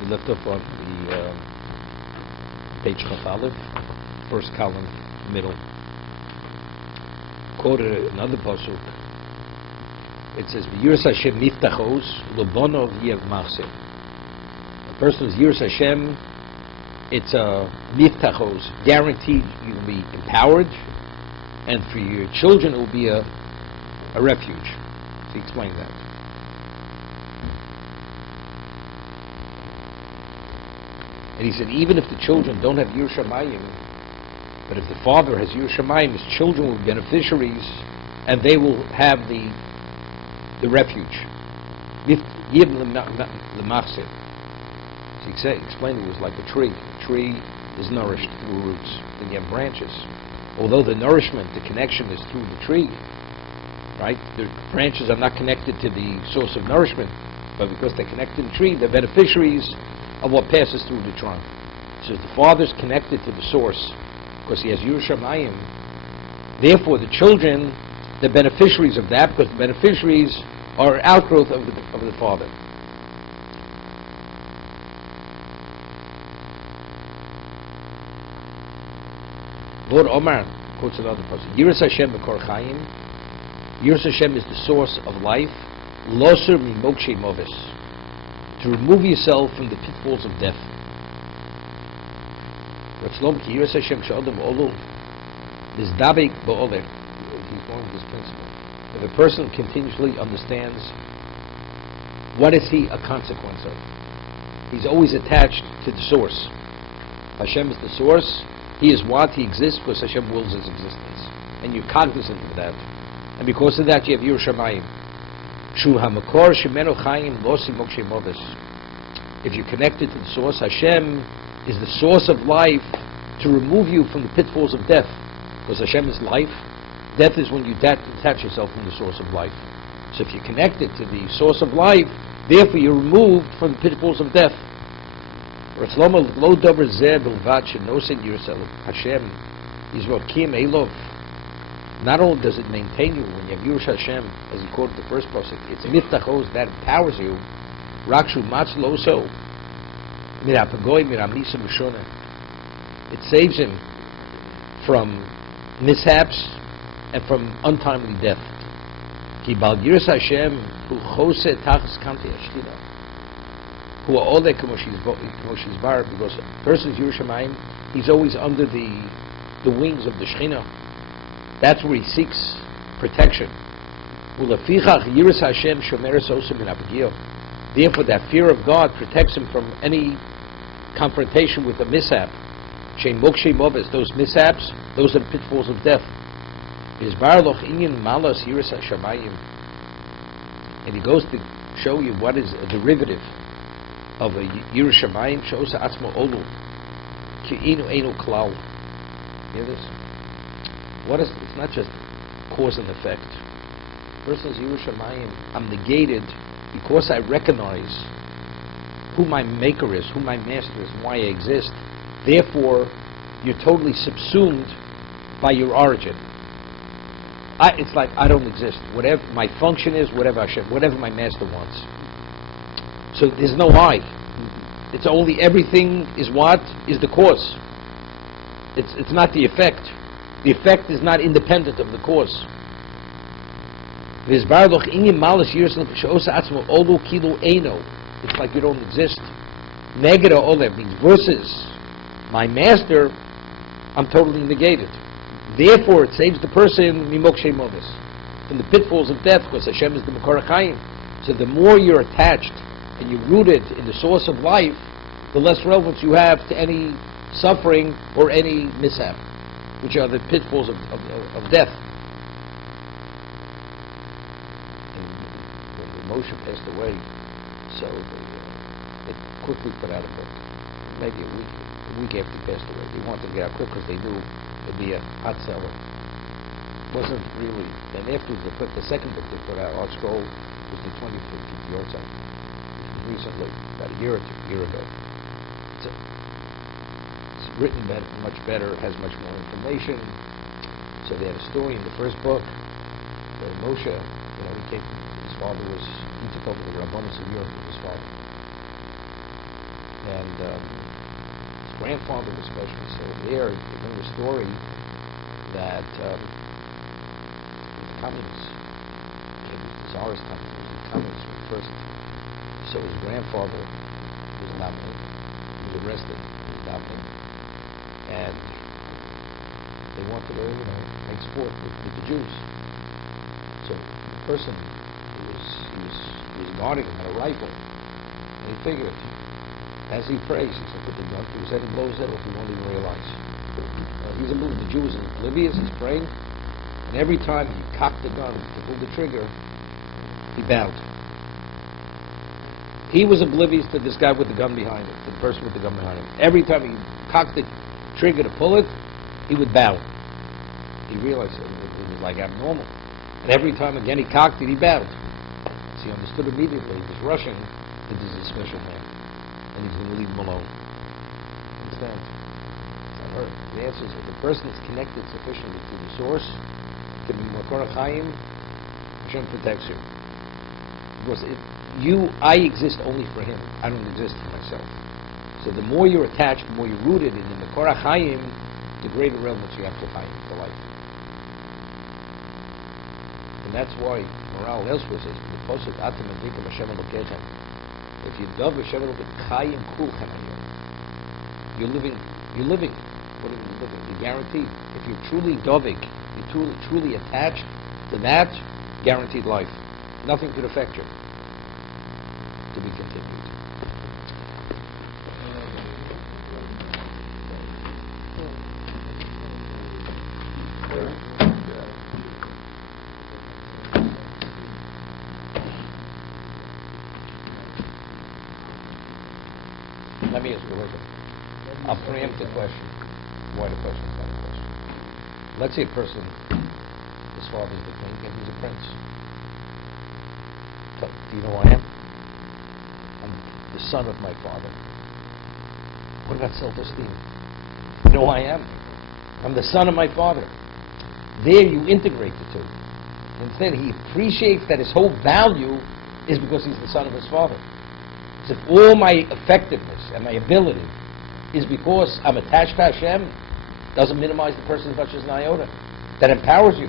We left off on the page Chaf Aleph, first column, middle. Quoted another pasuk. It says, "V'yiras Hashem niftachos l'bonov yev machse." A person who's yiras Hashem, it's a niftachos, guaranteed you will be empowered, and for your children it will be a refuge. So he explained that. And he said, even if the children don't have Yiras Shamayim, but if the father has Yiras Shamayim, his children will be beneficiaries, and they will have the refuge. Yiv l'machse. So he explained it was like a tree. A tree is nourished through roots. Then you have branches. Although the nourishment, the connection is through the tree, right? The branches are not connected to the source of nourishment, but because they're connected to the tree, they're beneficiaries of what passes through the trunk. So the father's connected to the source because he has Yiras Shamayim. Therefore, the children, the beneficiaries of that, because the beneficiaries are outgrowth of the father. Lord Omar quotes another person. Yiras Hashem b'kor chayim. Yiras Hashem is the source of life. Loser mimokshe movis. To remove yourself from the pitfalls of death. He's going with this principle. If a person continuously understands what is he a consequence of, he's always attached to the source. Hashem is the source. He is what? He exists because Hashem wills his existence. And you're cognizant of that. And because of that you have Yiras Shamayim. If you're connected to the source, Hashem is the source of life to remove you from the pitfalls of death. Because Hashem is life. Death is when you detach yourself from the source of life. So if you're connected to the source of life, therefore you're removed from the pitfalls of death. Hashem is Rokim Elov. Not only does it maintain you when you have Yiras Hashem, as he quoted the first pasuk, it's miftachos that empowers you. Rakshu matzloso mirapagoy miramisa mishona. It saves him from mishaps and from untimely death. Ki bal Yiras Hashem hu chose tachas kanti ashkina. Hu aole k'moshiz bar, because a person's Yiras Shamayim, he's always under the wings of the Shechina. That's where he seeks protection. Therefore, that fear of God protects him from any confrontation with a mishap. Those mishaps, those are the pitfalls of death. And he goes to show you what is a derivative of a Yiras Shamayim. Hear this? What is? It's not just cause and effect. Person's Yiras Shamayim, I'm negated because I recognize who my maker is, who my master is, why I exist. Therefore, you're totally subsumed by your origin. It's like I don't exist. Whatever my function is, whatever my master wants. So there's no I. It's only everything is what is the cause. It's not the effect. The effect is not independent of the cause. It's like you don't exist. Negative olev means versus my master, I'm totally negated. Therefore, it saves the person from the pitfalls of death, because Hashem is the Makor HaChaim. So the more you're attached and you're rooted in the source of life, the less relevance you have to any suffering or any mishap, which are the pitfalls of death. And when Moshe passed away, so they quickly put out a book, maybe a week after he passed away. They wanted to get out quick because they knew it'd be a hot seller. It wasn't really. And afterwards, they put the second book they put out, Art Scroll, was the 25th Yotza, which was recently, about a year ago. So, it's written much better, has much more information. So they had a story in the first book where Moshe, he came. His father he took over the Rabbanos of Europe with his father. his grandfather was special. So there, they bring the story that the communists, the Tsarist communists were first. So his grandfather was davening. He was arrested. He was davening, and they wanted to, make sport with the Jews. So the person he was guarding him had a rifle, and he figured, as he prays, he said, put the gun to his head and blow his head off. He won't even realize. He's a the Jew is oblivious. He's praying, and every time he cocked the gun to pull the trigger, he bowed. He was oblivious to this guy with the gun behind him, to the person with the gun behind him. Every time he cocked the trigger to pull it, he would bow. He realized it was like abnormal. And every time again he cocked it, he bowed. So he understood immediately. He was rushing. This is a special man, and he's going to leave him alone. Understand? It's not hurt. The answer is if the person is connected sufficiently to the source, can be Makor Chaim, Hashem protects you. Because I exist only for him. I don't exist for myself. So the more you're attached, the more you're rooted in the Makor Chaim, the greater relevance you have to Chaim, for life. And that's why Maharal elsewhere says, the Posuk Atam Adikam Hashem Elokechem. If you dove Hashem Elokechem Chaim Kulchem Hayom, you're living. What are you living? You're guaranteed. If you're truly dovig, you're truly attached to that, guaranteed life. Nothing could affect you. To be continued. Let me ask you a question. I'll preempt the question. Why the question is not a question. Let's say a person, his father's the king and he's a prince. So, do you know who I am? I'm the son of my father. What about self-esteem? You know who I am? I'm the son of my father. There you integrate the two. Instead, he appreciates that his whole value is because he's the son of his father. So if all my effectiveness and my ability is because I'm attached to Hashem, doesn't minimize the person as much as an iota. That empowers you.